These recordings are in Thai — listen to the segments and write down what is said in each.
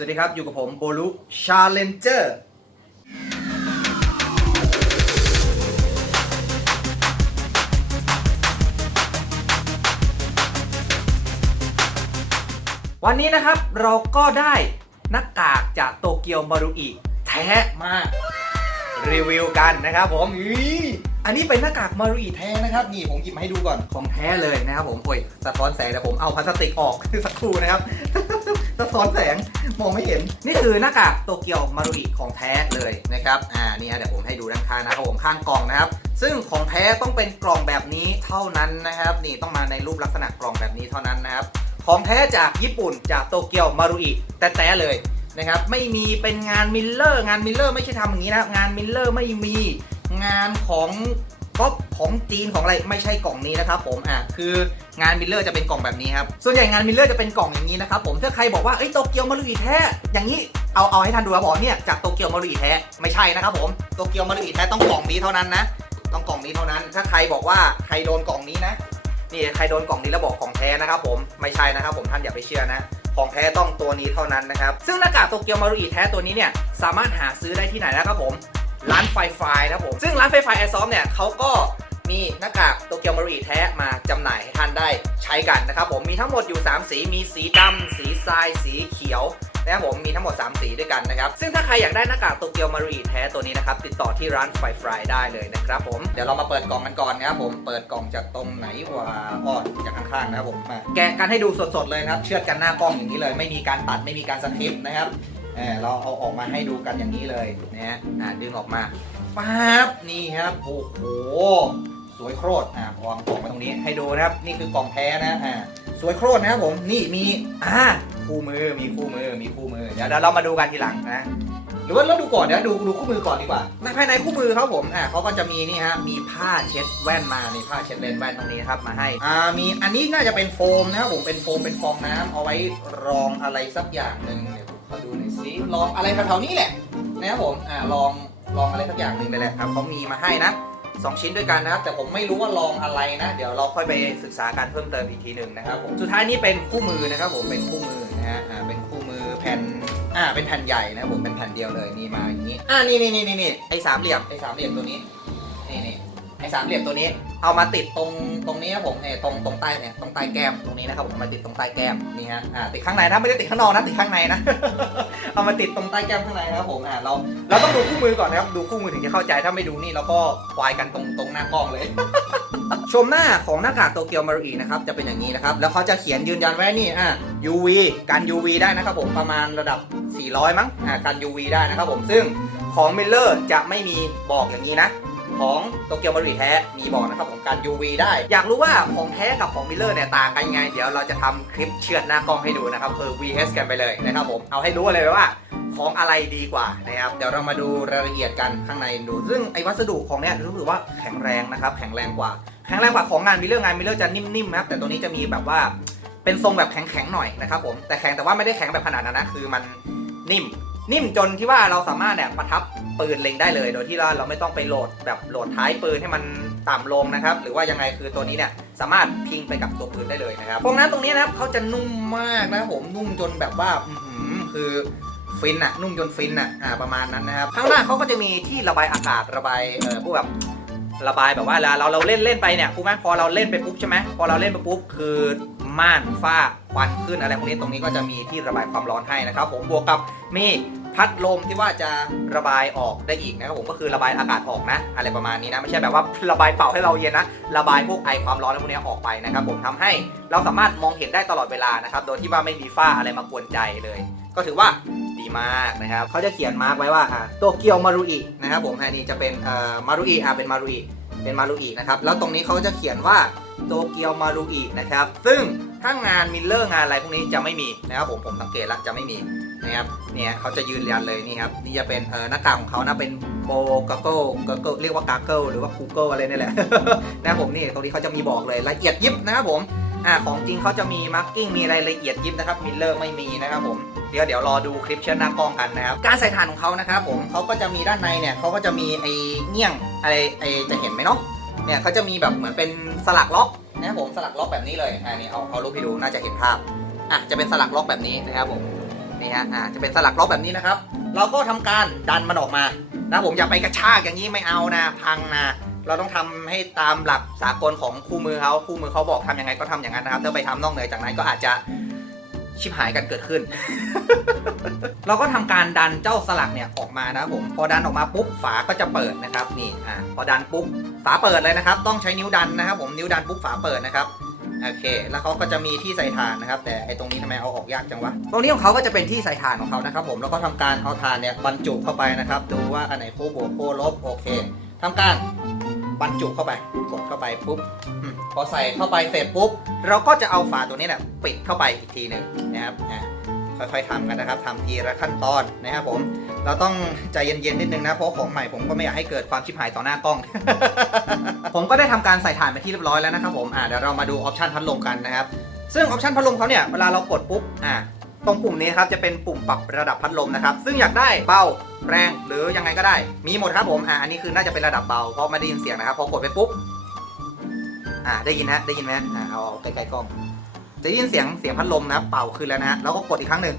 สวัสดีครับ อยู่กับผมโบลุชาเลนเจอร์วันนี้นะครับเราก็ได้หน้ากากจากโตเกียวมารุอิแท้มากรีวิวกันนะครับผมอยอันนี้เป็นหน้ากากมารุอิแท้นะครับ นี่ผมหยิบมาให้ดูก่อนของแท้เลยนะครับผมโอ้ยสะท้อนแสงแต่ผมเอาพลาสติกออก สักครู่นะครับ สะท้อนแสงมองไม่เห็น นี่คือหน้ากากโตเกียวมารุอิของแท้เลยนะครับอ่านี่ฮะเดี๋ยวผมให้ดูด้านข้างนะครับผมข้างกล่องนะครับ ซึ่งของแท้ต้องเป็นกล่องแบบนี้เท่านั้นนะครับ นี่ต้องมาในรูปลักษณะกล่องแบบนี้เท่านั้นนะครับของแท้จากญี่ปุ่นจากโตเกียวมารุอิแต่แต่เลยนะครับไม่มีเป็นงานมิลเลอร์งานมิลเลอร์ไม่ใช่ทำอย่างนี้นะงานมิลเลอร์ไม่มีงานของ ก๊อปของจีนของอะไรไม่ใช่กล่องนี้นะครับผมอะคืองานมิลเลอร์จะเป็นกล่องแบบนี้ครับส่วนใหญ่งานมิลเลอร์จะเป็นกล่องอย่างนี้นะครับผมถ้าใครบอกว่าเอ้ยโตเกียวมารุอิแท้อย่างนี้เอาเอาให้ทันดูครับบอกเนี่ยจากโตเกียวมารุอิแท้ไม่ใช่นะครับผมโตเกียวมารุอิแท้ต้องกล่องนี้เท่านั้นนะต้องกล่องนี้เท่านั้น ถ้าใครบอกว่าใครโดนกล่องนี้นะนี่ใครโดนกล่องนี้แล้วบอกของแท้นะครับผมไม่ใช่นะครับผมท่านอย่าไปเชื่อนะของแท้ต้องตัวนี้เท่านั้นนะครับ ซึ่งหน้ากากโตเกียวมารุอิแท้ตัวนี้เนี่ยสามารถหาซื้อได้ที่ไหนนะครับผม ร้านไฟไฟนะครับผมซึ่งร้านไฟไฟแอร์ซอมเนี่ยเขาก็มีหน้ากากโตเกียวมารุอิแท้มาจำหน่ายให้ท่านได้ใช้กันนะครับผมมีทั้งหมดอยู่ 3 สีมีสีดำสีทราย สีเขียวนะครับผมมีทั้งหมด 3 สีด้วยกันนะครับซึ่งถ้าใครอยากได้หน้ากากโตเกียวมารุอิแท้ตัวนี้นะครับติดต่อที่ร้านไฟไฟได้เลยนะครับผมเดี๋ยวเรามาเปิดกล่องกันก่อนนะครับผมเปิดกล่องจากตรงไหนวะอ้อจากข้างๆนะครับผมมาแกะกันให้ดูสดๆเลยนะครับเชือดกันหน้ากล้องอย่างนี้เลย ไม่มีการตัดไม่มีการสคริปต์นะครับ เออเราเอาออกมาให้ดูกันอย่างนี้เลยนะฮะอ่าดึงออกมาปั๊บนี่ครับโอ้โหสวยโคตอ่าวางกล่องไว้ตรงนี้ให้ดูนะครับ นี่คือกล่องแท้นะอ่าสวยโคตนะครับผมนี่มีอ่าคู่มือมีคู่มือมีคู่มือเดี๋ยวเรามาดูกันทีหลังนะหรือว่าเราดูก่อนเดี๋ยวดูดูคู่มือก่อนดีกว่าในภายในคู่มือเขาผมอ่าเขาก็จะมีนี่ฮะมีผ้าเช็ดแว่นมานี่ผ้าเช็ดเลนส์แว่นตรงนี้ครับมาให้อ่ามีอันนี้น่าจะเป็นโฟมนะครับผมเป็นโฟมเป็นฟองน้ำเอาไว้รองอะไรสักอย่างหนึ่ง มขอดูหน่อยสิลองอะไรแถวๆนี้แหละนะครับผมอ่าลองลองอะไรสักอย่างหนึ่งไปแหละครับเขามีมาให้นะสองชิ้นด้วยกันนะครับ แต่ผมไม่รู้ว่าลองอะไรนะ เดี๋ยวเราค่อยไปศึกษาการเพิ่มเติมอีกทีหนึ่งนะครับผมสุดท้ายนี้เป็นคู่มือนะครับผมเป็นคู่มือนะฮะอ่าเป็นคู่มือแผ่นอ่าเป็นแผ่นใหญ่นะครับผมเป็นแผ่นเดียวเลยนี่มาอย่างนี้อ่านี่นี่นี่นี่นี่ไอ้สามเหลี่ยมไอ้สามเหลี่ยมตัวนี้นี่นี่ ไอ้สามเหลี่ยมตัวนี้ เอามาติดตรงตรงนี้ครับผมเออตรงตรงใต้เนี่ยตรงใต้แก้มตรงนี้นะครับผมเอามาติดตรงใต้แก้มนี่ฮะอ่าติดข้างในนะไม่ได้ติดข้างนอกนะติดข้างในนะ เอามาติดตรงใต้แก้มข้างในนะครับผมอ่าเราเราต้องดูคู่มือก่อนนะครับดูคู่มือถึงจะเข้าใจถ้าไม่ดูนี่เราก็ควายกันตรงตรงหน้ากล้องเลย ชมหน้าของหน้ากากโตเกียวมารุอินะครับจะเป็นอย่างนี้นะครับแล้วเขาจะเขียนยืนยันไว้นี่อ่า UV กัน UV ได้นะครับผมประมาณระดับ 400 มั้งอ่ากัน UV ได้นะครับผมซึ่งของมิลเลอร์จะไม่มีบอกอย่างนี้นะ ของโตเกียวมารุอิแท้มีบอกนะครับผมการ UV ได้ อยากรู้ว่าของแท้กับของมิลเลอร์เนี่ยต่างกันยังไง เดี๋ยวเราจะทำคลิปเชือดหน้ากล้องให้ดูนะครับคือ VS กันไปเลยนะครับผมเอาให้รู้เลยว่าของอะไรดีกว่านะครับเดี๋ยวเรามาดูรายละเอียดกันข้างในดู ซึ่งไอ้วัสดุของเนี้ยรู้สึกว่าแข็งแรงนะครับแข็งแรงกว่าแข็งแรงกว่าของงานมิลเลอร์งานมิลเลอร์จะนิ่มๆนะครับแต่ตัวนี้จะมีแบบว่าเป็นทรงแบบแข็งๆหน่อยนะครับผมแต่แข็งแต่ว่าไม่ได้แข็งแบบขนาดนั้นนะคือมันนิ่ม นิ่มจนที่ว่าเราสามารถเนี่ยประทับปืนเล็งได้เลย โดยที่เราเราไม่ต้องไปโหลดแบบโหลดท้ายปืนให้มันต่ำลงนะครับ หรือว่ายังไงคือตัวนี้เนี่ยสามารถพิงไปกับตัวปืนได้เลยนะครับพวกนั้นตรงนี้นะครับเขาจะนุ่มมากนะผมนุ่มจนแบบว่าอื้อหือคือฟินอะนุ่มจนฟินอะอ่าประมาณนั้นนะครับข้างหน้าเขาก็จะมีที่ระบายอากาศระบายเอ่อพวกแบบระบายแบบว่าเวลาเราเราเล่นเล่นไปเนี่ยคุณแม่พอเราเล่นไปปุ๊บใช่ไหมพอเราเล่นไปปุ๊บคือ ม่านฝ้าควันขึ้นอะไรพวกนี้ตรงนี้ก็จะมีที่ระบายความร้อนให้นะครับ ผมบวกกับมีพัดลมที่ว่าจะระบายออกได้อีกนะครับผมก็คือระบายอากาศออกนะ อะไรประมาณนี้นะไม่ใช่แบบว่าระบายเป่าให้เราเย็นนะ ระบายพวกไอความร้อนอะไรพวกนี้ออกไปนะครับ ผมทำให้เราสามารถมองเห็นได้ตลอดเวลานะครับ โดยที่ว่าไม่มีฝ้าอะไรมากวนใจเลย ก็ถือว่าดีมากนะครับเขาจะเขียนมาร์กไว้ว่าอ่าโตเกียวมารุอินะครับผมอันนี้จะเป็นเอ่อมารุอิอ่าเป็นมารุอิเป็นมารุอินะครับแล้วตรงนี้เขาจะเขียนว่าโตเกียวมารุอินะครับซึ่ง ถ้างานมิลเลอร์งานอะไรพวกนี้จะไม่มีนะครับผมผมสังเกตแล้วจะไม่มีนะครับเนี่ยเขาจะยืนยันเลยนี่ครับนี่จะเป็นเออหน้ากากของเขานะเป็นโบกาเกิลกาเกิลเรียกว่ากาเกิลหรือว่าคูเกิลอะไรนี่แหละนะครับผมนี่ตรงนี้เขาจะมีบอกเลยละเอียดยิบนะครับผมอ่าของจริงเขาจะมีมาร์กิ้งมีรายละเอียดยิบนะครับมิลเลอร์ไม่มีนะครับผมเดี๋ยวเดี๋ยวรอดูคลิปเชิญหน้ากล้องกันนะครับการใส่ถ่านของเขานะครับผมเขาก็จะมีด้านในเนี่ยเขาก็จะมีไอ้เงี้ยงอะไรไอ้จะเห็นไหมเนาะ เนี่ยเขาจะมีแบบเหมือนเป็นสลักล็อกนะครับผมสลักล็อกแบบนี้เลยอ่านี่เอาเอารูปให้ดูน่าจะเห็นภาพอะจะเป็นสลักล็อกแบบนี้นะครับผมนี่ฮะอ่าจะเป็นสลักล็อกแบบนี้นะครับ เราก็ทำการดันมันออกมานะผมอย่าไปกระชากอย่างนี้ไม่เอานะพังนะเราต้องทำให้ตามหลักสากลของคู่มือเขาคู่มือเขาบอกทำยังไงก็ทำอย่างนั้นนะครับถ้าไปทำนอกเหนือจากนั้นก็อาจจะ ชิบหายกันเกิดขึ้น เราก็ทำการดันเจ้าสลักเนี่ยออกมานะผม พอดันออกมาปุ๊บฝาก็จะเปิดนะครับนี่อ่าพอดันปุ๊บฝาเปิดเลยนะครับ ต้องใช้นิ้วดันนะครับ ผมนิ้วดันปุ๊บฝาเปิดนะครับโอเค แล้วเขาก็จะมีที่ใส่ถ่านนะครับ แต่ไอตรงนี้ทำไมเอาออกยากจังวะ ตรงนี้ของเขาก็จะเป็นที่ใส่ถ่านของเขานะครับ ผม แล้วก็ทำการเอาถ่านเนี่ยบรรจุเข้าไปนะครับ ดูว่าอันไหนโคบวกโคลบโอเคทำการ บรรจุเข้าไป กดเข้าไปปุ๊บพอใส่เข้าไปเสร็จปุ๊บ เราก็จะเอาฝาตัวนี้เนี่ยปิดเข้าไปอีกทีหนึ่งนะครับค่อยๆทำกันนะครับทำทีละขั้นตอนนะครับผม เราต้องใจเย็นๆนิดนึงนะ เพราะของใหม่ผมก็ไม่อยากให้เกิดความชิบหายต่อหน้ากล้อง ผมก็ได้ทำการใส่ถ่านไปที่เรียบร้อยแล้วนะครับผม อ่าเดี๋ยวเรามาดูออปชันพัดลมกันนะครับ ซึ่งออปชันพัดลมเขาเนี่ย เวลาเรากดปุ๊บ อ่า ตรงปุ่มนี้ครับจะเป็นปุ่มปรับระดับพัดลมนะครับ ซึ่งอยากได้เบาแรงหรือยังไงก็ได้ มีหมดครับผมอ่าอันนี้คือน่าจะเป็นระดับเบาเพราะไม่ได้ยินเสียงนะครับพอกดไปปุ๊บอ่าได้ยินนะได้ยินไหมอ่าเอาใกล้ๆกล้องจะได้ยินเสียงเสียงพัดลมนะเป่าขึ้นแล้วนะฮะแล้วก็กดอีกครั้งหนึ่ง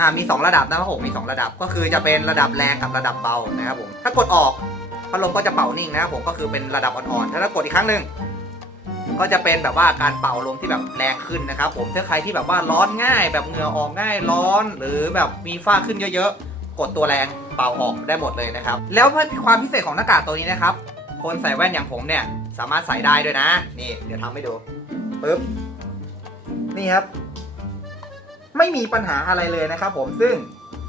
อ่ามี 2 ระดับนะครับผมมี 2 ระดับก็คือจะเป็นระดับแรงกับระดับเบานะครับผมถ้ากดออกพัดลมก็จะเป่านิ่งนะครับผมก็คือเป็นระดับอ่อนๆถ้ากดอีกครั้งหนึ่ง ก็จะเป็นแบบว่าการเป่าลมที่แบบแรงขึ้นนะครับผมถ้าใครที่แบบว่าร้อนง่าย แบบเหงื่อออกง่ายร้อน หรือแบบมีฝ้าขึ้นเยอะๆ กดตัวแรงเป่าออกได้หมดเลยนะครับ แล้วความพิเศษของหน้ากากตัวนี้นะครับ คนใส่แว่นอย่างผมเนี่ยสามารถใส่ได้ด้วยนะ นี่เดี๋ยวทำให้ดูปึ๊บนี่ครับ ไม่มีปัญหาอะไรเลยนะครับผมซึ่ง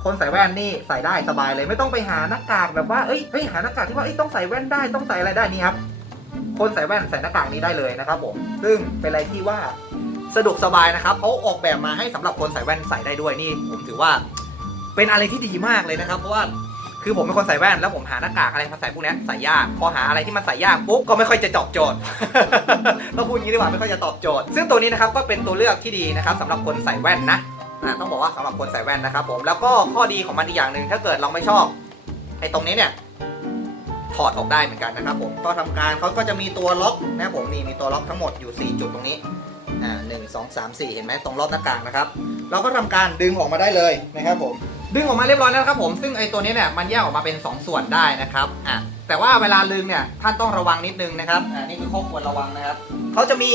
คนใส่แว่นนี่ใส่ได้สบายเลยไม่ต้องไปหาหน้ากากแบบว่าเอ้ยเฮ้ยหาหน้ากากที่ว่าเอ้ยต้องใส่แว่นได้ต้องใส่อะไรได้นี่ครับ คนใส่แว่นใส่หน้ากากนี้ได้เลยนะครับผมซึ่งเป็นอะไรที่ว่าสะดวกสบายนะครับเขาออกแบบมาให้สำหรับคนใส่แว่นใส่ได้ด้วยนี่ ผมถือว่าเป็นอะไรที่ดีมากเลยนะครับ เพราะว่าคือผมเป็นคนใส่แว่นแล้วผมหาหน้ากากอะไรมาใส่พวกนี้ใส่ยากพอหาอะไรที่มันใส่ยากปุ๊บก็ไม่ค่อยจะตอบโจทย์เราพูดอย่างนี้ดีกว่าไม่ค่อยจะตอบโจทย์ ซึ่งตัวนี้นะครับก็เป็นตัวเลือกที่ดีนะครับสำหรับคนใส่แว่นนะต้องบอกว่าสำหรับคนใส่แว่นนะครับผมแล้วก็ข้อดีของมันอีกอย่างหนึ่งถ้าเกิดเราไม่ชอบไอ้ตรงนี้เนี่ย ถอดออกได้เหมือนกันนะครับผมก็ทำการเขาก็จะมีตัวล็อกนะครับผมนี่มีตัวล็อกทั้งหมดอยู่ 4 จุดตรงนี้อ่าหนึ่งสองสามสี่เห็นไหมตรงรอบหน้ากากนะครับ เราก็ทำการดึงออกมาได้เลยนะครับผมดึงออกมาเรียบร้อยแล้วครับผมซึ่งไอ้ตัวนี้เนี่ยมันแยกออกมาเป็น 2 ส่วนได้นะครับอะแต่ว่าเวลาลึงเนี่ยท่านต้องระวังนิดนึงนะครับอ่านี่คือข้อควรระวังนะครับเขาจะมี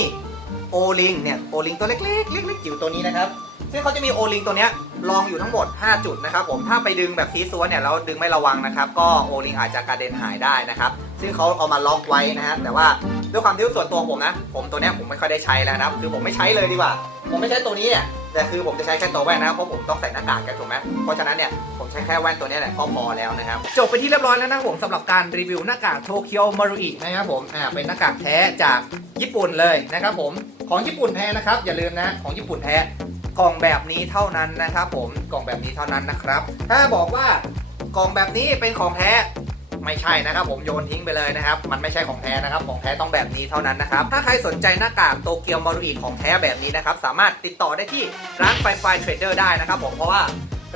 โอลิงเนี่ยโอลิงตัวเล็กๆเล็กๆจิ๋วตัวนี้นะครับ ซึ่งเขาจะมีโอลิงตัวเนี้ยรองอยู่ทั้งหมด 5 จุดนะครับผมถ้าไปดึงแบบซีซัวเนี่ยเราดึงไม่ระวังนะครับ ก็โอลิงอาจจะกระเด็นหายได้นะครับ ซึ่งเขาเอามาล็อกไว้นะฮะแต่ว่าด้วยความที่ส่วนตัวผมนะ ผมตัวเนี้ยผมไม่ค่อยได้ใช้แล้วนะคือผมไม่ใช้เลยดีกว่า ผมไม่ใช้ตัวนี้เนี่ยแต่คือผมจะใช้แค่ตัวแว่นนะครับเพราะผมต้องใส่หน้ากากกันถูกไหมเพราะฉะนั้นเนี่ยผมใช้แค่แว่นตัวนี้แหละก็พอแล้วนะครับจบไปที่เรียบร้อยแล้วนะครับผมสำหรับการรีวิวหน้ากากโตเกียวมารุอินะครับผมอ่าเป็นหน้ากากแท้จากญี่ปุ่นเลยนะครับผมของญี่ปุ่นแท้นะครับอย่าลืมนะของญี่ปุ่นแท้กล่องแบบนี้เท่านั้นนะครับผมกล่องแบบนี้เท่านั้นนะครับ ถ้าบอกว่ากล่องแบบนี้เป็นของแท้ ไม่ใช่นะครับผมโยนทิ้งไปเลยนะครับ มันไม่ใช่ของแท้นะครับ ของแท้ต้องแบบนี้เท่านั้นนะครับ ถ้าใครสนใจหน้ากากโตเกียวมารุอิของแท้แบบนี้นะครับ สามารถติดต่อได้ที่ร้านไฟไฟเทรดเดอร์ได้นะครับผมเพราะว่า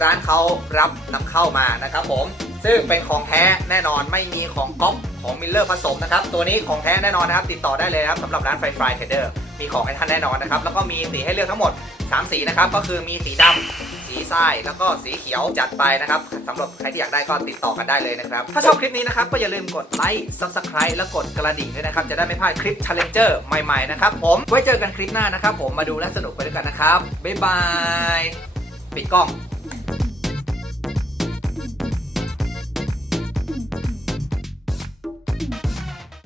ร้านเขารับนำเข้ามานะครับผมซึ่งเป็นของแท้แน่นอนไม่มีของก๊อปของมิลเลอร์ผสมนะครับ ตัวนี้ของแท้แน่นอนนะครับ ติดต่อได้เลยครับสำหรับร้านไฟไฟเทรดเดอร์มีของให้ท่านแน่นอนนะครับ แล้วก็มีสีให้เลือกทั้งหมด 3 สีนะครับ ก็คือมีสีดำ สีทรายแล้วก็สีเขียวจัดไปนะครับสำหรับใครที่อยากได้ก็ติดต่อกันได้เลยนะครับ ถ้าชอบคลิปนี้นะครับก็อย่าลืมกดไลค์ subscribe แล้วกดกระดิ่งด้วยนะครับ จะได้ไม่พลาดคลิป Challenger ใหม่ๆนะครับผมไว้เจอกันคลิปหน้านะครับผมมาดูและสนุกไปด้วยกันนะครับบ๊ายบายปิดกล้อง